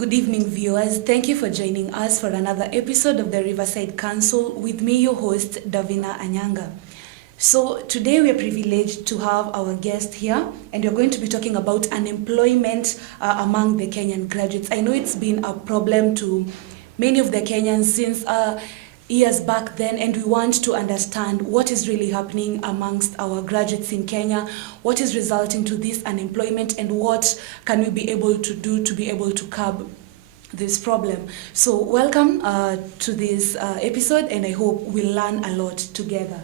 Good evening, viewers. Thank you for joining us for another episode of the Riverside Counsel with me, your host, Davina Anyanga. So today we are privileged to have our guest here, and we're going to be talking about unemployment among the Kenyan graduates. I know it's been a problem to many of the Kenyans since years back then, and we want to understand what is really happening amongst our graduates in Kenya, what is resulting to this unemployment, and what can we be able to do to be able to curb this problem. So welcome to this episode, and I hope we'll learn a lot together.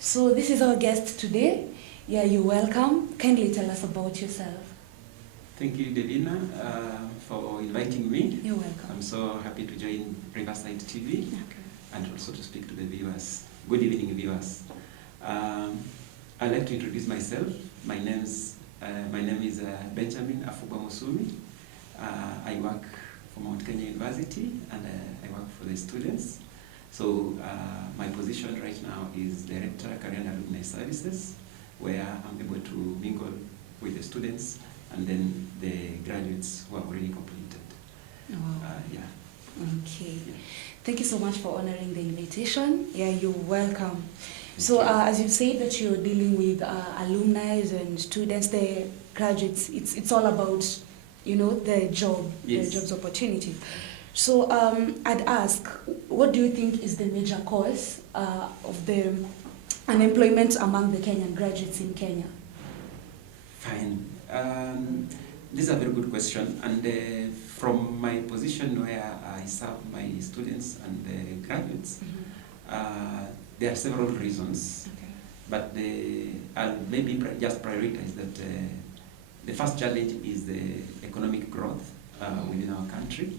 So this is our guest today. Yeah, you're welcome. Kindly tell us about yourself. Thank you, Davina, for inviting me. You're welcome. I'm so happy to join Riverside TV. Okay. And also to speak to the viewers. Good evening, viewers. I'd like to introduce myself. My name is Benjamin Afubwa. I work for Mount Kenya University, and I work for the students. So my position right now is Director, Career and Alumni Services, where I'm able to mingle with the students and then the graduates who have already completed. Oh, wow. Yeah. Okay. Yeah. Thank you so much for honoring the invitation. Yeah, you're welcome. So as you say that you're dealing with alumni and students, the graduates, it's all about, you know, the job, yes. The job's opportunity. So I'd ask, what do you think is the major cause of the unemployment among the Kenyan graduates in Kenya? Fine. This is a very good question, and from my position where I serve my students and the graduates, there are several reasons, Okay. but I'll maybe just prioritize that the first challenge is the economic growth within our country,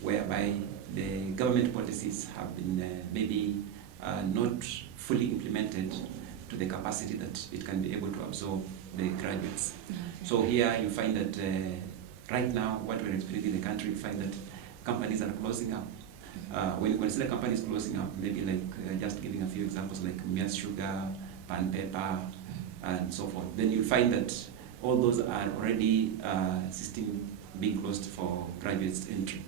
whereby the government policies have been maybe not fully implemented to the capacity that it can be able to absorb the graduates. Okay. So here you find that right now what we're experiencing in the country, you find that companies are closing up. When you consider companies closing up, maybe like just giving a few examples like Mias Sugar, Pan Paper, and so forth, then you'll find that all those are already system being closed for graduates entry.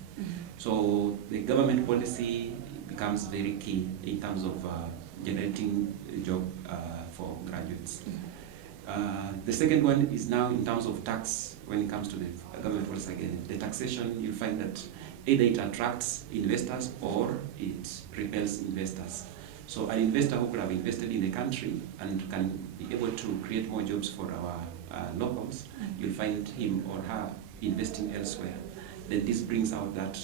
So the government policy becomes very key in terms of generating a job for graduates. The second one is now in terms of tax. When it comes to the government policy again, the taxation, you'll find that either it attracts investors or it repels investors. So an investor who could have invested in the country and can be able to create more jobs for our locals, you'll find him or her investing elsewhere. Then this brings out that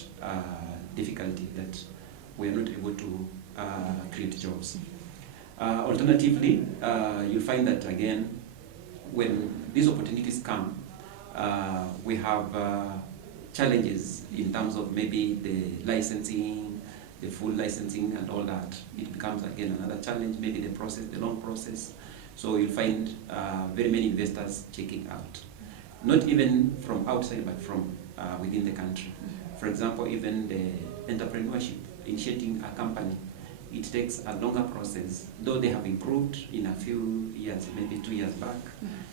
difficulty that we are not able to create jobs. Alternatively, you'll find that again, when these opportunities come, we have challenges in terms of maybe the licensing, the full licensing and all that. It becomes again another challenge, maybe the process, the long process. So you'll find very many investors checking out. Not even from outside, but from within the country. For example, even the entrepreneurship, initiating a company, it takes a longer process, though they have improved in a few years, maybe 2 years back,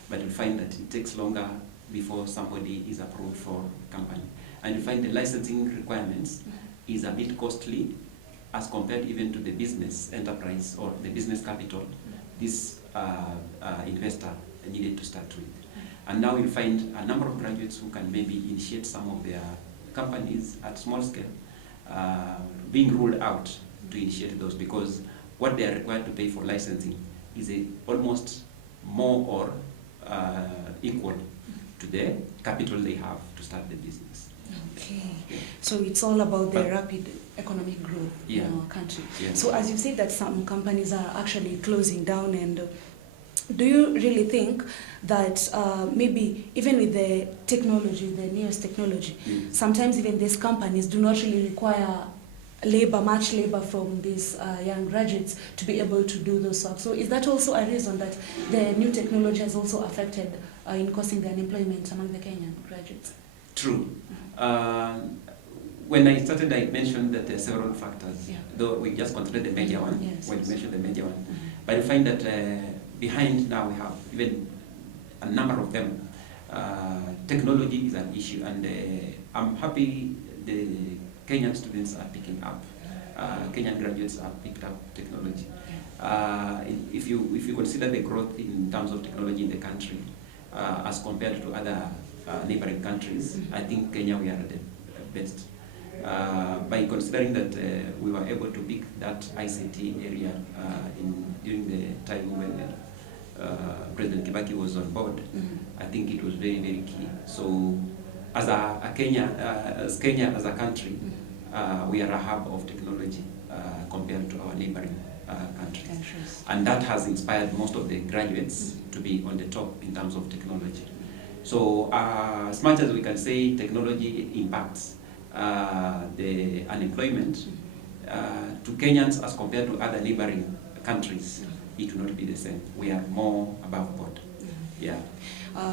but you find that it takes longer before somebody is approved for a company. And you find the licensing requirements is a bit costly as compared even to the business enterprise or the business capital this investor needed to start with. And now you find a number of graduates who can maybe initiate some of their companies at small scale being ruled out to initiate those, because what they are required to pay for licensing is almost more or equal to the capital they have to start the business. Okay, so it's all about the rapid economic growth in our country. Yeah. So as you said that some companies are actually closing down, and do you really think that maybe even with the technology, the newest technology, sometimes even these companies do not really require much labor from these young graduates to be able to do those work? So is that also a reason that the new technology has also affected in causing the unemployment among the Kenyan graduates? True. When I started, I mentioned that there are several factors, though we just considered the major one, when you mentioned the major one. But I find that behind now we have even a number of them technology is an issue, and I'm happy the Kenyan students are picking up. Kenyan graduates have picked up technology. If you consider the growth in terms of technology in the country as compared to other neighboring countries, I think Kenya we are the best. By considering that we were able to pick that ICT area during the time when President Kibaki was on board, I think it was very, very key. So as Kenya as a country, we are a hub of technology compared to our neighboring countries. And that has inspired most of the graduates to be on the top in terms of technology. So as much as we can say technology impacts the unemployment, to Kenyans as compared to other neighboring countries, it will not be the same. We are more above board. Yeah.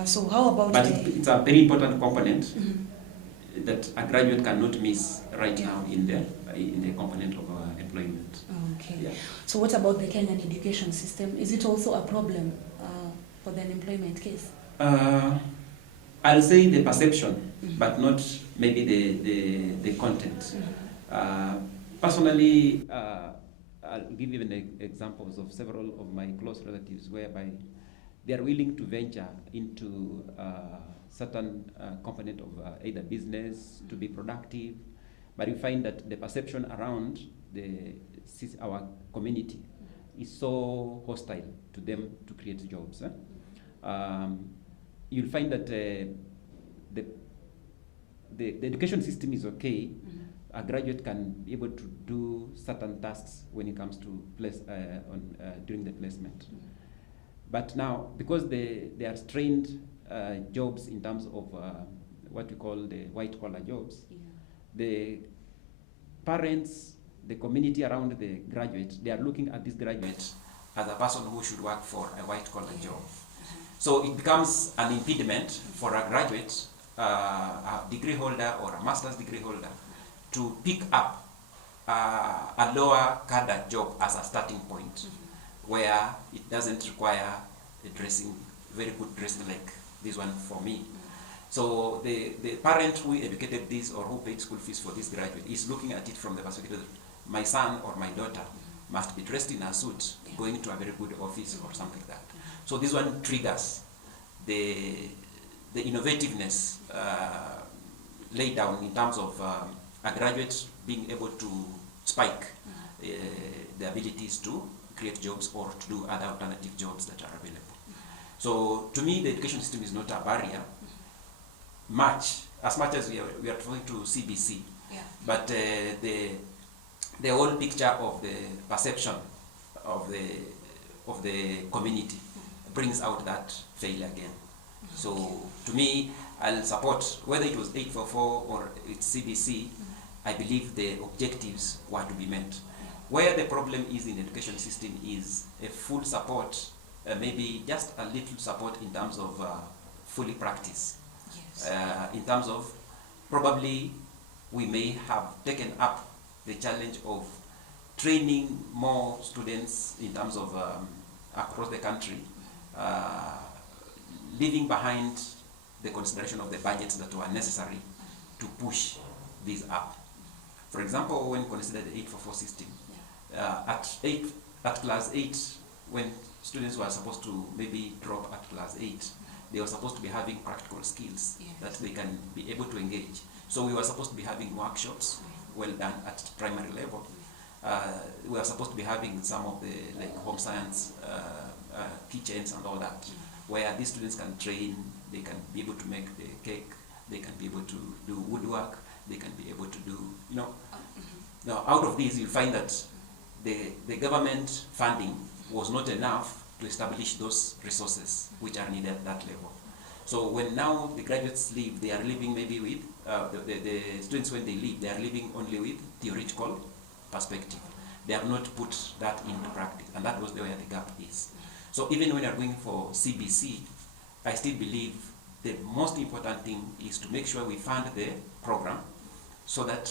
So how about? But it's a very important component that a graduate cannot miss right now in the component of employment. Okay. Yeah. So what about the Kenyan education system? Is it also a problem for the unemployment case? I'll say the perception, but not maybe the content. Personally, I'll give even examples of several of my close relatives whereby they are willing to venture into certain component of either business to be productive, but you find that the perception around our community is so hostile to them to create jobs. You'll find that the education system is okay. A graduate can be able to do certain tasks when it comes to during the placement. But now, because they are strained jobs in terms of what we call the white collar jobs, the parents, the community around the graduate, they are looking at this graduate as a person who should work for a white collar job. So it becomes an impediment for a graduate, a degree holder or a master's degree holder, to pick up a lower cadre job as a starting point, where it doesn't require very good dressing like this one for me. So the parent who educated this or who paid school fees for this graduate is looking at it from the perspective that my son or my daughter must be dressed in a suit, going to a very good office or something like that. So this one triggers the innovativeness laid down in terms of a graduate being able to spike the abilities to create jobs or to do other alternative jobs that are available. So to me, the education system is not a barrier as much as we are trying to CBC, but the whole picture of the perception of the community brings out that failure again. So to me, I'll support whether it was 844 or it's CBC. I believe the objectives were to be met. Where the problem is in the education system is a full support, maybe just a little support in terms of fully practice. In terms of probably we may have taken up the challenge of training more students in terms of across the country, leaving behind the consideration of the budgets that were necessary to push these up. For example, when considered the 844 system, at class 8, when students were supposed to maybe drop at class 8, they were supposed to be having practical skills that they can be able to engage. So we were supposed to be having workshops well done at primary level. We were supposed to be having some of the home science kitchens and all that, where these students can train, they can be able to make the cake, they can be able to do woodwork, they can be able to do, Now, out of these, you find that the government funding was not enough to establish those resources which are needed at that level. So when now the graduates leave, they are leaving maybe with, the students when they leave, they are leaving only with theoretical perspective. They have not put that into practice, and that was where the gap is. So even when you are going for CBC, I still believe the most important thing is to make sure we fund the program so that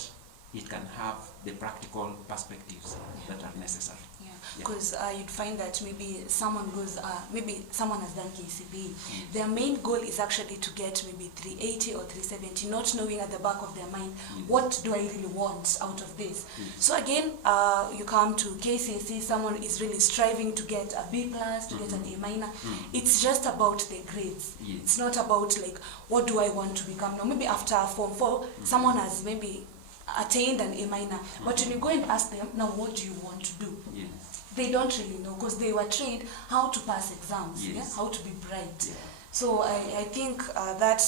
it can have the practical perspectives that are necessary. because you'd find that maybe someone goes, maybe someone has done KCB. Their main goal is actually to get maybe 380 or 370, not knowing at the back of their mind, what do I really want out of this? So again, you come to KCSE, someone is really striving to get a B plus, to get an A minor. It's just about the grades. It's not about like, what do I want to become? Now maybe after Form 4, someone has maybe attained an A minor, but when you go and ask them, now what do you want to do? They don't really know, because they were trained how to pass exams, how to be bright. So I think that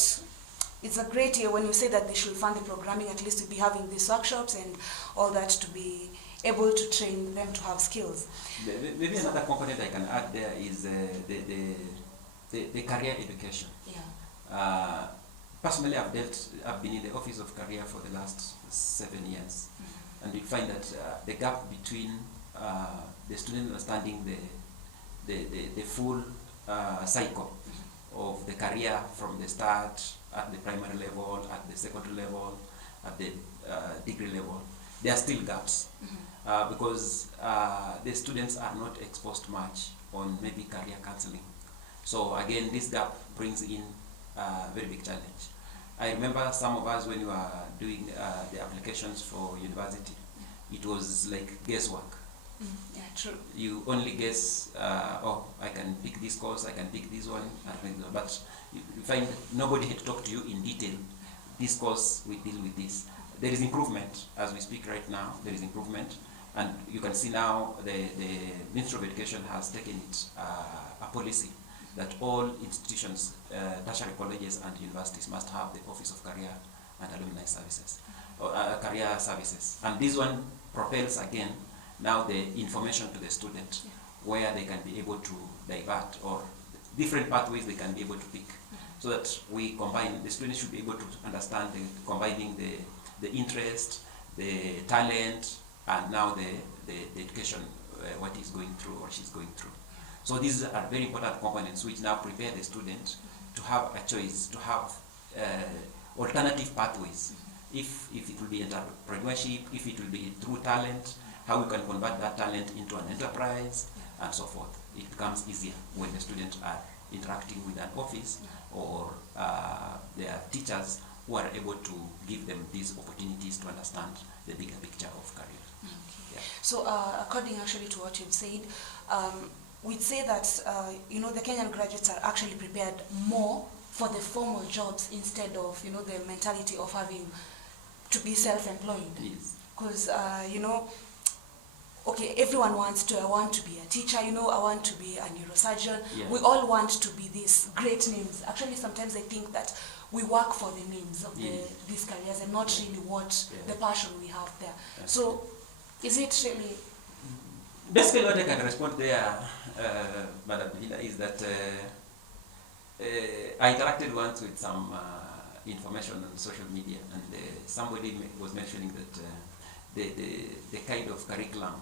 it's a great year when you say that they should fund the programming, at least to be having these workshops and all that, to be able to train them to have skills. Maybe another component I can add there is the career education. Personally, I've been in the Office of Career for the last 7 years, and you find that the gap between the student understanding the full cycle of the career from the start at the primary level, at the secondary level, at the degree level, there are still gaps because the students are not exposed much on maybe career counseling. So again, this gap brings in a very big challenge. I remember some of us when we were doing the applications for university, it was like guesswork. Yeah, true. You only guess, oh, I can pick this course, I can pick this one, but you find nobody had talked to you in detail. This course will deal with this. There is improvement as we speak right now. There is improvement, and you can see now the Ministry of Education has taken it a policy that all institutions, tertiary colleges and universities must have the Office of Career and Alumni Services, or career services. And this one propels again now the information to the student, where they can be able to divert, or different pathways they can be able to pick, so that we combine, the students should be able to understand combining the interest, the talent, and now the education, what he's going through or she's going through. So these are very important components which now prepare the student to have a choice, to have alternative pathways. If it will be entrepreneurship, if it will be through talent, how we can convert that talent into an enterprise, and so forth. It becomes easier when the students are interacting with an office or their teachers who are able to give them these opportunities to understand the bigger picture of career. So according actually to what you've said, we'd say that the Kenyan graduates are actually prepared more for the formal jobs instead of the mentality of having to be self-employed. Because okay, everyone wants to. I want to be a teacher. I want to be a neurosurgeon. We all want to be these great names. Actually, sometimes I think that we work for the names of these careers and not really what the passion we have there. So, is it really? Basically, what I can respond there, Madam Hilda, is that I interacted once with some information on social media, and somebody was mentioning that the kind of curriculum,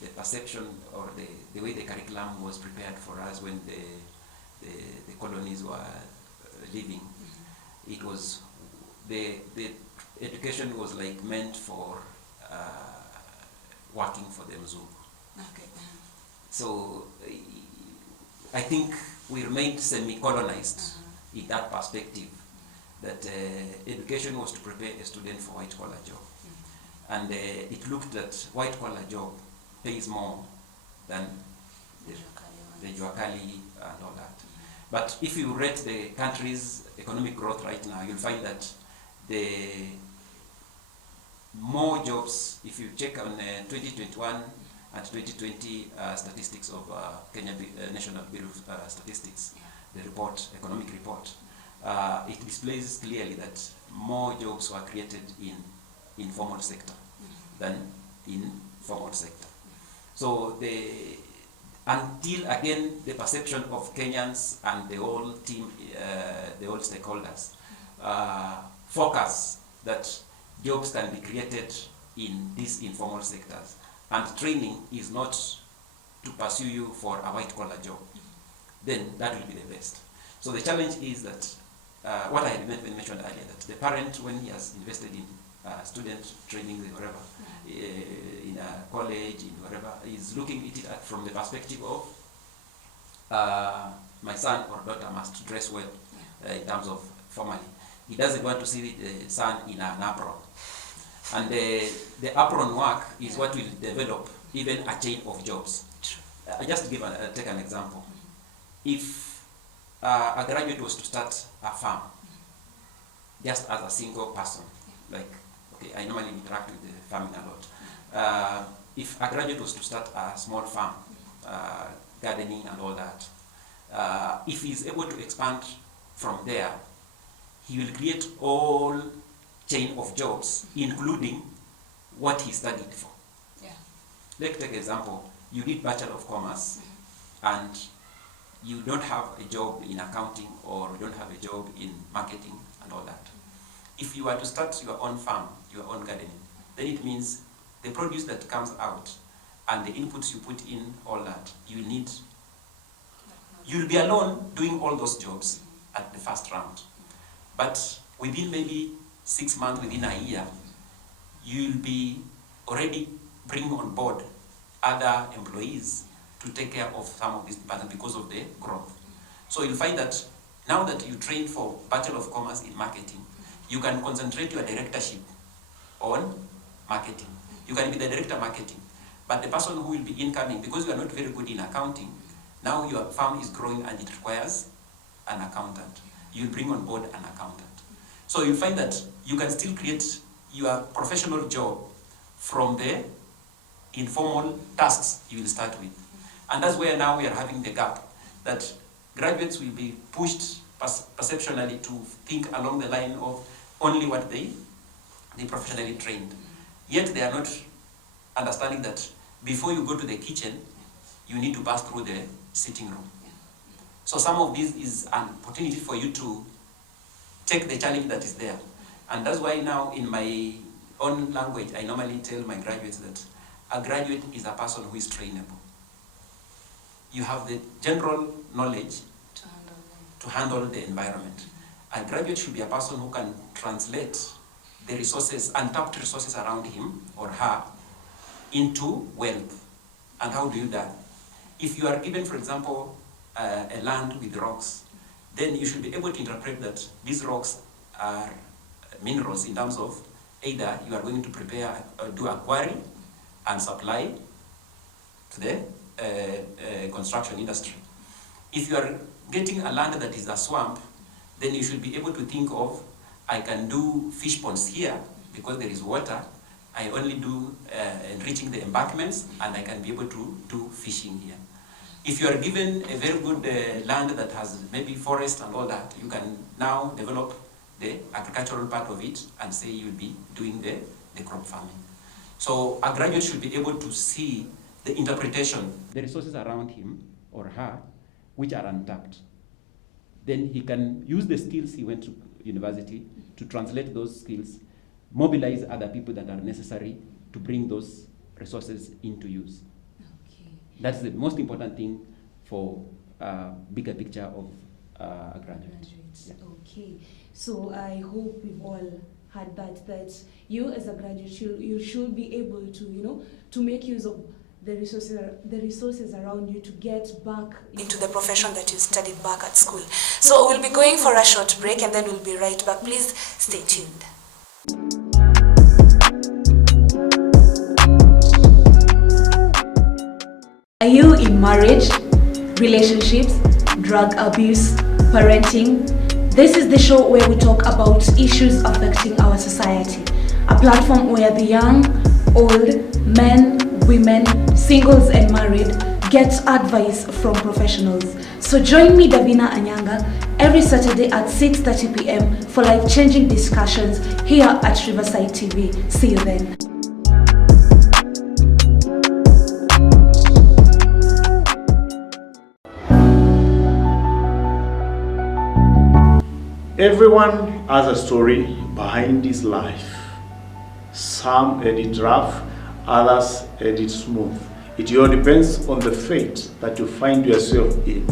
the perception or the way the curriculum was prepared for us when the colonies were living, it was the education was like meant for working for the Mzungu. Okay. So I think we remained semi-colonized in that perspective, that education was to prepare a student for white-collar job. And it looked that white-collar job pays more than the Juakali and all that. But if you rate the country's economic growth right now, you'll find that the more jobs, if you check on 2021 and 2020 statistics of Kenya National Bureau of Statistics, the report, economic report, it displays clearly that more jobs were created in informal sector than in formal sector. So until again the perception of Kenyans and the whole team, the whole stakeholders, focus that jobs can be created in these informal sectors, and training is not to pursue you for a white-collar job, then that will be the best. So the challenge is that what I had mentioned earlier, that the parent, when he has invested in student training, whatever, in a college, in whatever, is looking at it from the perspective of my son or daughter must dress well in terms of formally. He doesn't want to see the son in an apron. And the apron work is what will develop even a chain of jobs. Just to take an example. If a graduate was to start a farm, just as a single person, like, okay, I normally interact with the farming a lot. If a graduate was to start a small farm, gardening and all that, if he's able to expand from there, he will create all chain of jobs, including what he studied for. Let's take an example. You did Bachelor of Commerce, and you don't have a job in accounting, or you don't have a job in marketing and all that. If you were to start your own farm, your own gardening, then it means the produce that comes out and the inputs you put in, all that, you'll be alone doing all those jobs at the first round. But within maybe 6 months, within a year, you'll be already bringing on board other employees to take care of some of these departments because of the growth. So you'll find that now that you train for Bachelor of Commerce in marketing, you can concentrate your directorship on marketing. You can be the director of marketing. But the person who will be incoming, because you are not very good in accounting, now your firm is growing and it requires an accountant. You'll bring on board an accountant. So you'll find that you can still create your professional job from the informal tasks you will start with. And that's where now we are having the gap, that graduates will be pushed perceptionally to think along the line of only what they professionally trained. Yet they are not understanding that before you go to the kitchen, you need to pass through the sitting room. So some of this is an opportunity for you to take the challenge that is there. And that's why now in my own language, I normally tell my graduates that a graduate is a person who is trainable. You have the general knowledge to handle the environment. A graduate should be a person who can translate the resources, untapped resources around him or her, into wealth. And how do you do that? If you are given, for example, a land with rocks, then you should be able to interpret that these rocks are minerals in terms of either you are going to prepare, do a quarry and supply to the construction industry. If you are getting a land that is a swamp, then you should be able to think of, I can do fish ponds here because there is water. I only do enriching the embankments, and I can be able to do fishing here. If you are given a very good land that has maybe forest and all that, you can now develop the agricultural part of it and say you'll be doing the crop farming. So a graduate should be able to see the interpretation, the resources around him or her, which are untapped. Then he can use the skills he went to university to translate those skills, mobilize other people that are necessary to bring those resources into use. Okay. That's the most important thing for a bigger picture of a graduate. Yeah. Okay, so I hope we've all had that you as a graduate, you should be able to, to make use of the resources around you to get back into the profession that you studied back at school. So we'll be going for a short break and then we'll be right back. Please stay tuned. Are you in marriage, relationships, drug abuse, parenting? This is the show where we talk about issues affecting our society. A platform where the young, old, men, women, singles and married get advice from professionals. So join me, Davina Anyanga, every Saturday at 6:30 p.m. for life-changing discussions here at Riverside TV. See you then. Everyone has a story behind his life. Some edit rough, others edit smooth. It all depends on the fate that you find yourself in.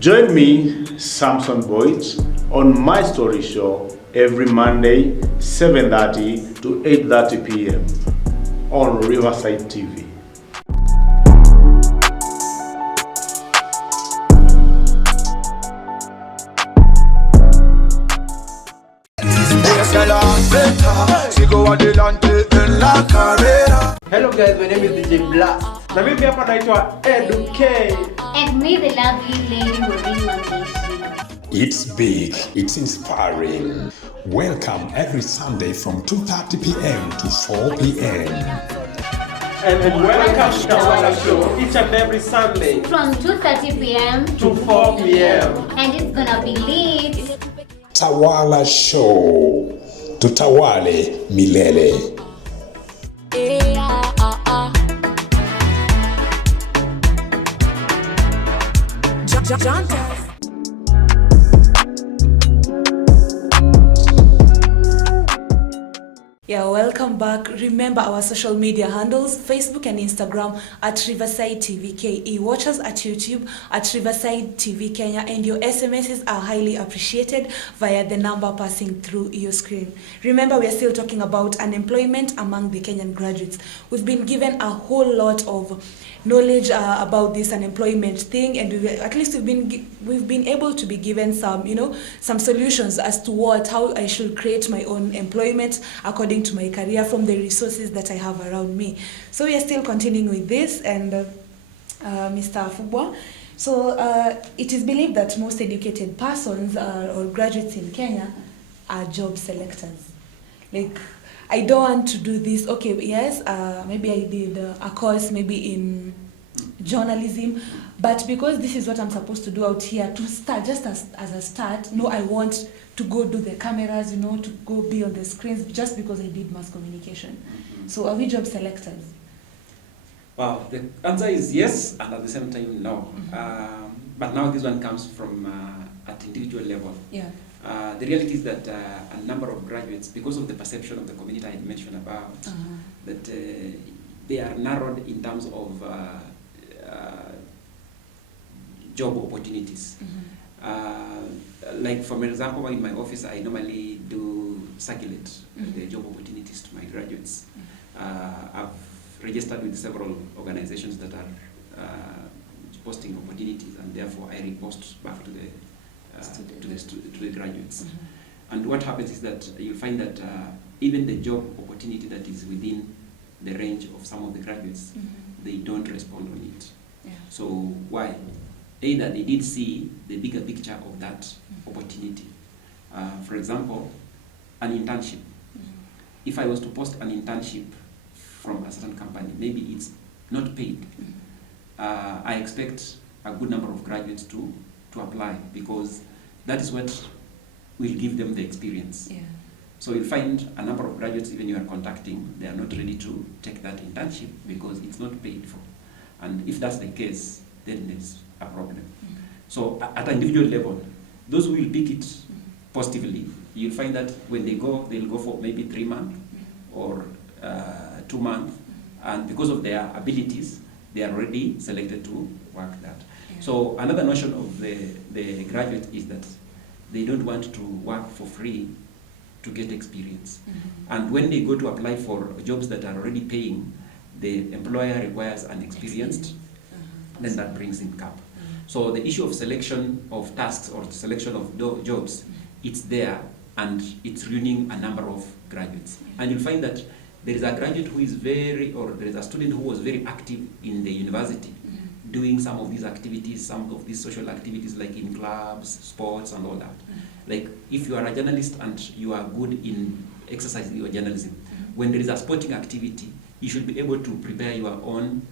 Join me, Samson Boyd, on my story show every Monday, 7:30 to 8:30 p.m. on Riverside TV. Hello guys, my name is DJ Blast. Na mimi hapa naitwa Edu K. And me, the lovely lady Maureen Wangeshi. It's big, it's inspiring. Welcome every Sunday from 2:30 p.m. to 4 p.m. And welcome to our show each and every Sunday From 2:30 p.m. to 4 p.m. And it's gonna be lit. Tawala Show. Tutawale milele. Yeah, welcome back. Remember our social media handles, Facebook and Instagram at Riverside TV KE. Watch us at YouTube at Riverside TV Kenya, and your SMSs are highly appreciated via the number passing through your screen. Remember, we are still talking about unemployment among the Kenyan graduates. We've been given a whole lot of knowledge about this unemployment thing, and at least we've been able to be given some, some solutions as to how I should create my own employment according to my career from the resources that I have around me. So we are still continuing with this, and Mr. Afubwa. So it is believed that most educated persons or graduates in Kenya are job selectors. Like, I don't want to do this. Okay, yes, maybe I did a course maybe in journalism, but because this is what I'm supposed to do out here to start, just as a start, no, I want to go do the cameras, to go be on the screens just because I did mass communication. So are we job selectors? Well, the answer is yes, and at the same time, no. But now this one comes from at individual level. Yeah. The reality is that a number of graduates, because of the perception of the community I had mentioned about, that they are narrowed in terms of job opportunities. Like, for example, in my office, I normally do circulate the job opportunities to my graduates. I've registered with several organizations that are posting opportunities, and therefore I repost back to the graduates. And what happens is that you'll find that even the job opportunity that is within the range of some of the graduates, they don't respond on it. Yeah. So why? Either they did see the bigger picture of that opportunity. For example, an internship. If I was to post an internship from a certain company, maybe it's not paid. I expect a good number of graduates to apply, because that is what will give them the experience. Yeah. So you'll find a number of graduates, even you are contacting, they are not ready to take that internship because it's not paid for. And if that's the case, then there's a problem. So at an individual level, those who will pick it positively, you'll find that when they go, they'll go for maybe 3 months or 2 months, and because of their abilities, they are already selected to work that. Yeah. So another notion of the graduate is that they don't want to work for free to get experience. And when they go to apply for jobs that are already paying, the employer requires an experienced, then that brings in cap. So the issue of selection of tasks or selection of jobs, it's there, and it's ruining a number of graduates. And you'll find that there is a graduate who is there is a student who was very active in the university, doing some of these activities, some of these social activities, like in clubs, sports, and all that. Like, if you are a journalist and you are good in exercising your journalism, when there is a sporting activity, you should be able to prepare your own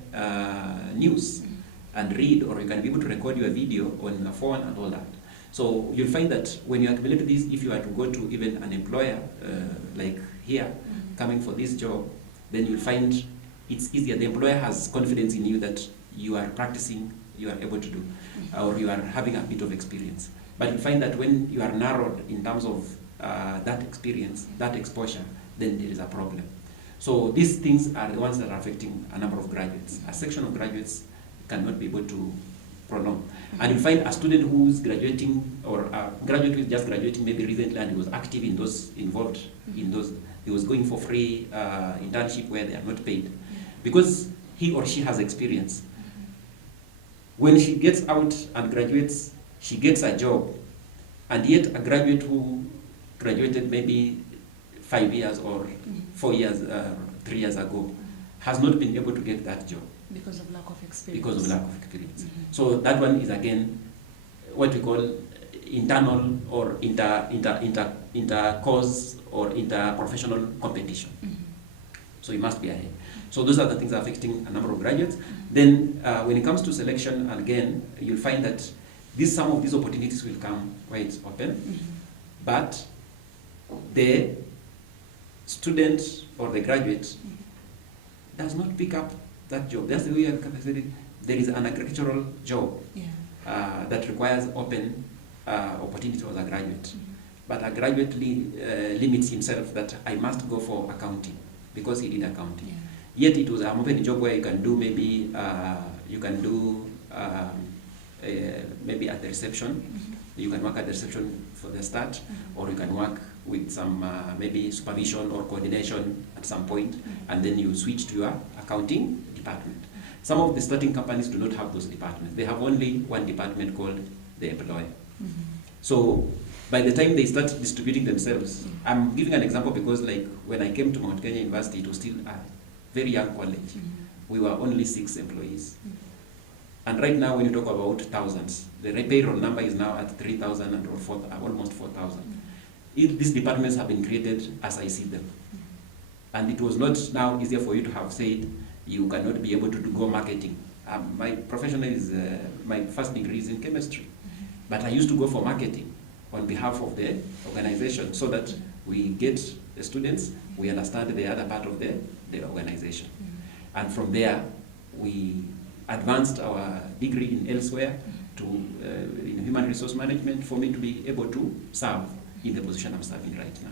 news and read, or you can be able to record your video on a phone and all that. So you'll find that when you accumulate this, if you are to go to even an employer, like here, coming for this job, then you'll find it's easier. The employer has confidence in you that you are practicing, you are able to do, or you are having a bit of experience. But you'll find that when you are narrowed in terms of that experience, that exposure, then there is a problem. So these things are the ones that are affecting a number of graduates. A section of graduates cannot be able to pronoun. And you find a student who's graduating, or a graduate who's just graduating maybe recently, and he was active in those, involved in those, he was going for free internship where they are not paid, because he or she has experience. When she gets out and graduates, she gets a job, and yet a graduate who graduated maybe 5 years or 4 years, 3 years ago, has not been able to get that job. Because of lack of experience. Because of lack of experience. So that one is again what we call internal or inter-course or inter-professional competition. So you must be ahead. So those are the things affecting a number of graduates. Then when it comes to selection, again, you'll find that some of these opportunities will come quite open, but the student or the graduate does not pick up that job. That's the way I said it. There is an agricultural job that requires open opportunity as a graduate. But a graduate limits himself that I must go for accounting because he did accounting. Yet it was an open job where you can do maybe maybe at the reception. You can work at the reception for the start, or you can work with some maybe supervision or coordination at some point, and then you switch to your accounting department. Some of the starting companies do not have those departments. They have only one department called the employer. So by the time they start distributing themselves, I'm giving an example because like when I came to Mount Kenya University, it was still a very young college. We were only 6 employees. And right now when you talk about thousands, the payroll number is now at 3,000 and almost 4,000. These departments have been created as I see them. And it was not now easier for you to have said, you cannot be able to go marketing. My profession is, my first degree is in chemistry. But I used to go for marketing on behalf of the organization so that we get the students, we understand the other part of the organization. And from there, we advanced our degree in elsewhere to in human resource management for me to be able to serve in the position I'm serving right now.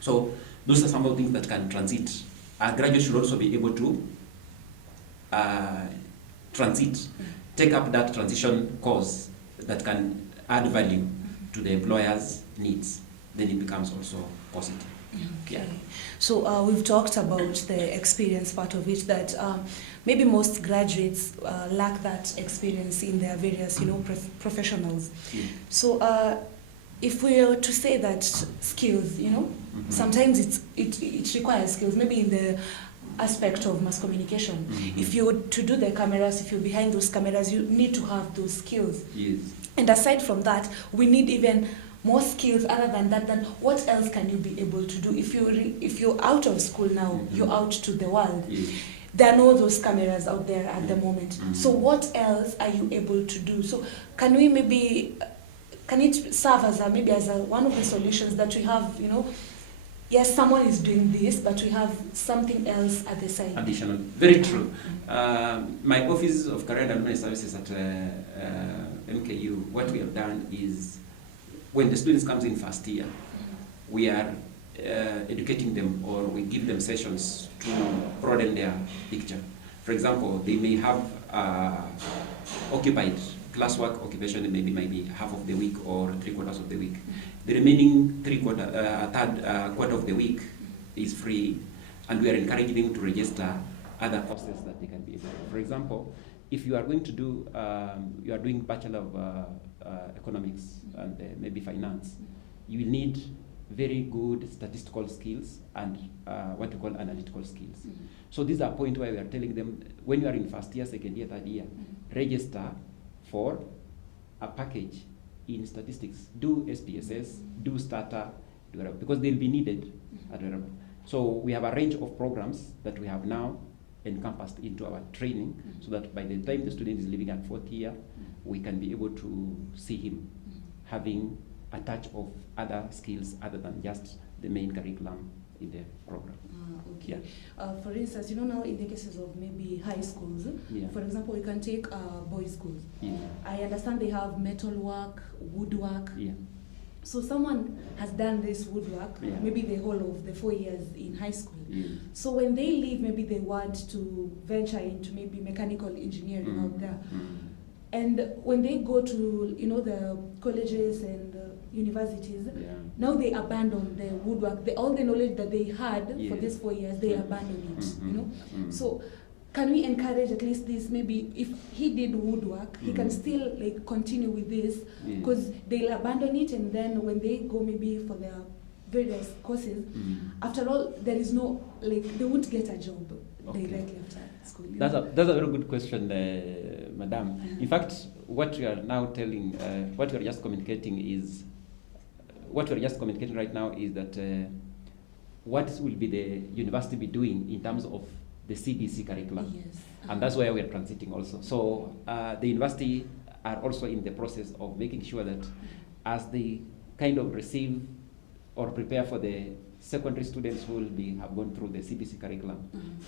So those are some of the things that can transit. A graduate should also be able to take up that transition course that can add value to the employer's needs. Then it becomes also positive. Okay. So we've talked about the experience part of it, that maybe most graduates lack that experience in their various, professionals. So if we were to say that skills, sometimes it requires skills, maybe in the aspect of mass communication. If you were to do the cameras, if you're behind those cameras, you need to have those skills. Yes. And aside from that, we need even more skills other than that. Then what else can you be able to do? If you're out of school now, you're out to the world. Yes. There are no those cameras out there at the moment. So what else are you able to do? So can it serve as one of the solutions that we have, yes, someone is doing this, but we have something else at the side. Additional. Very true. My Office of Career and Development Services at MKU, what we have done is when the students comes in first year, we are educating them, or we give them sessions to broaden their picture. For example, they may have occupied classwork occupation maybe half of the week or 3/4 of the week. The remaining third quarter of the week is free, and we are encouraging them to register other courses that they can be able to. For example, if you are going to do, you are doing Bachelor of Economics and maybe Finance, you will need very good statistical skills and what we call analytical skills. So these are points where we are telling them, when you are in first year, second year, third year, register for a package in statistics. Do SPSS, do Starter, do whatever, because they'll be needed at wherever. So we have a range of programs that we have now encompassed into our training, so that by the time the student is living at 4th year, we can be able to see him having a touch of other skills other than just the main curriculum in the program. Okay. For instance, now in the cases of maybe high schools, for example, we can take boys' schools. I understand they have metal work, woodwork. So someone has done this woodwork, maybe the whole of the 4 years in high school. So when they leave, maybe they want to venture into maybe mechanical engineering out there. And when they go to, the colleges and universities, now they abandon the woodwork. All the knowledge that they had for these 4 years, they abandon it, So can we encourage at least this, maybe if he did woodwork, he can still continue with this, because they'll abandon it, and then when they go maybe for their various courses, after all, there is no, they won't get a job directly after school. That's a very good question, Madam. In fact, what we are now telling, what we are just communicating right now is that what will be the university be doing in terms of the CBC curriculum. Yes. And that's where we are transiting also. So the university are also in the process of making sure that as they kind of receive or prepare for the secondary students who will have gone through the CBC curriculum,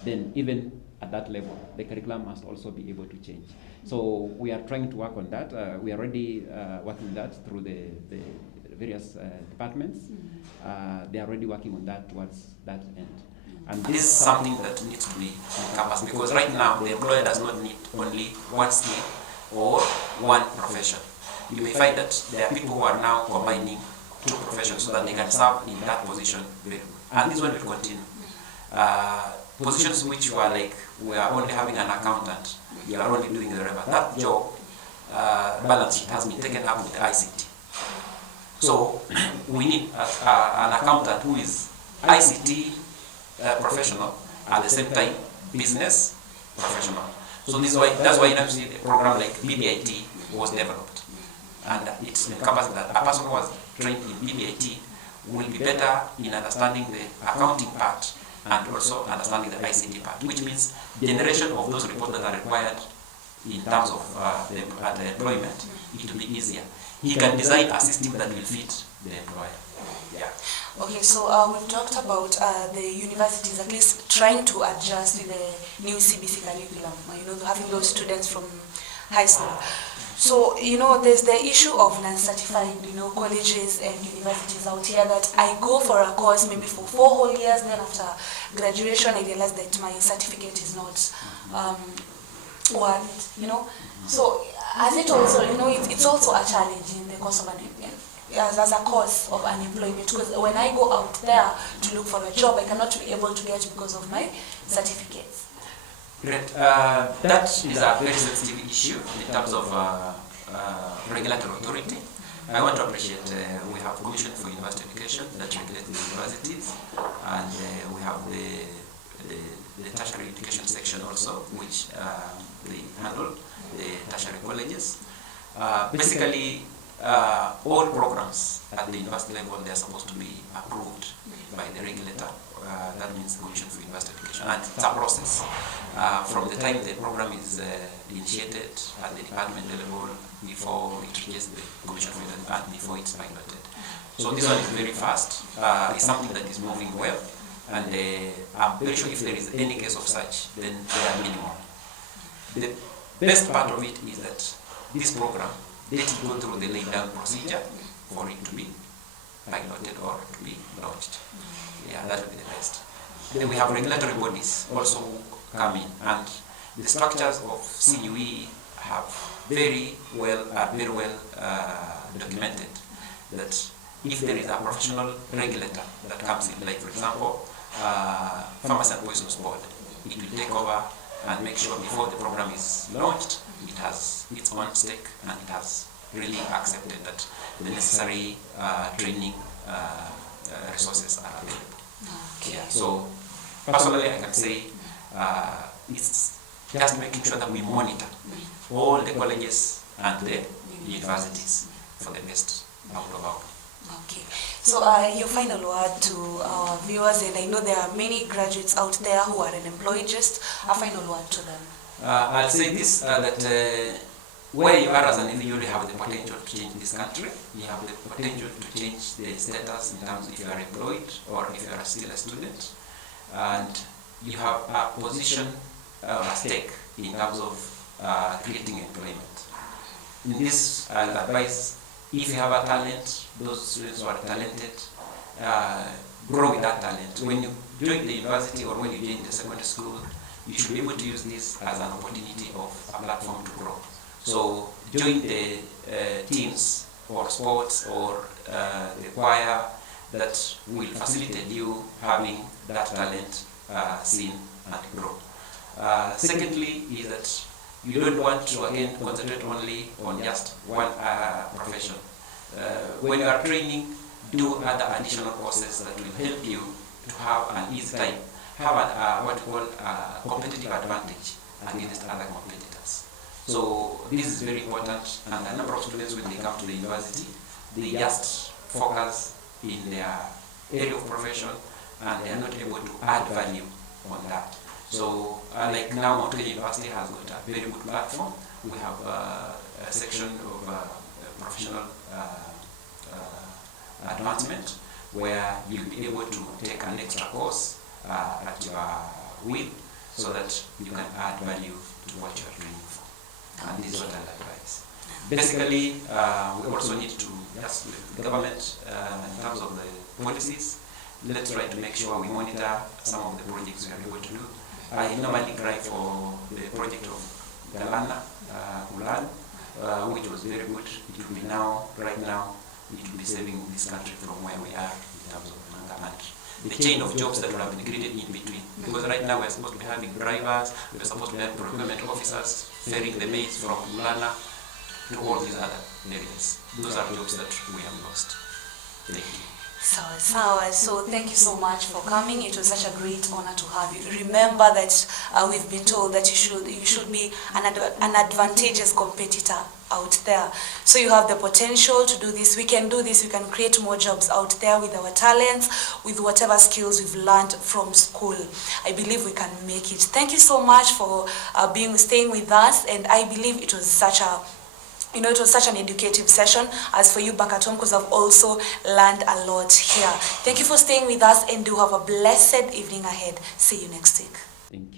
then even at that level, the curriculum must also be able to change. So we are trying to work on that. We are already working that through the various departments. They are already working on that towards that end. And this is something that needs to be encompassed, because right now the employer does not need only one skill or one profession. You may find that there are people who are now combining two professions so that they can serve in that position very well. And this one will continue. Positions which were we are only having an accountant, we are only doing the revenue. That job balance sheet has been taken up with ICT. So we need an accountant who is ICT professional, at the same time business professional. So that's why you see a program like BBIT was developed, and it's encompassing that a person who was trained in BBIT will be better in understanding the accounting part and also understanding the ICT part, which means generation of those reports that are required in terms of the employment, it will be easier. He can design a system that will fit the employer. Yeah. Okay, so we've talked about the universities at least trying to adjust to the new CBC curriculum, having those students from high school. So, there's the issue of non-certified, colleges and universities out here that I go for a course maybe for 4 whole years, then after graduation I realize that my certificate is not valid, So, as it also, it's also a challenge in the course of as a cause of unemployment, because when I go out there to look for a job, I cannot be able to get because of my certificates. Great. That is a very sensitive issue in terms of regulatory authority. I want to appreciate we have Commission for University Education that regulates the universities, and we have the tertiary education section also, which they handle the tertiary colleges. Basically, all programs at the university level, they are supposed to be approved by the regulator. That means the Commission for University Education. And it's a process. From the time the program is initiated at the department level, before it reaches the Commission for University Education, and before it's piloted. So this one is very fast. It's something that is moving well. And I'm very sure if there is any case of such, then they are minimal. The best part of it is that this program, let it go through the laid down procedure for it to be piloted or to be launched. Yeah, that would be the best. Then we have regulatory bodies also come in, and the structures of CUE have very well documented that if there is a professional regulator that comes in, like for example, Pharmacy and Poisons Board, it will take over and make sure before the program is launched, it has its own stake and it has really accepted that the necessary training resources are available. Okay. Yeah. So personally, I can say it's just making sure that we monitor all the colleges and the universities for the best out of our. Okay. So your final word to our viewers, and I know there are many graduates out there who are unemployed, just a final word to them. I'll say this, that where you are as an individual, you have the potential to change this country. You have the potential to change the status in terms of if you are employed or if you are still a student. And you have a position, a stake in terms of creating employment. In this, I'll advise, if you have a talent, those students who are talented, grow with that talent. When you join the university or when you join the secondary school, you should be able to use this as an opportunity of a platform to grow. So join the teams or sports or the choir that will facilitate you having that talent seen and grow. Secondly is that you don't want to again concentrate only on just one profession. When you are training, do other additional courses that will help you to have an easy time, have what we call a competitive advantage against other competitors. So this is very important, and a number of students, when they come to the university, they just focus in their area of profession and they are not able to add value on that. So like now Mount Kenya University has got a very good platform. We have a section of professional advancement where you'll be able to take an extra course at your will so that you can add value to what you're doing for. And this is what I advise. Basically, we also need to, just with the government, in terms of the policies, let's try to make sure we monitor some of the projects we are able to do. I normally cry for the project of Galana, Kulan, which was very good. It will be now, right now, it will be saving this country from where we are in terms of and the chain of jobs that will have been created in between. Because right now we're supposed to be having drivers, we're supposed to have procurement officers ferrying the maize from Kulana to all these other areas. Those are jobs that we have lost. Thank you. So thank you so much for coming. It was such a great honor to have you. Remember that we've been told that you should be an advantageous competitor out there. So you have the potential to do this. We can do this. We can create more jobs out there with our talents, with whatever skills we've learned from school. I believe we can make it. Thank you so much for staying with us, and I believe it was such a it was such an educative session as for you back at home, because I've also learned a lot here. Thank you for staying with us, and do have a blessed evening ahead. See you next week. Thank you.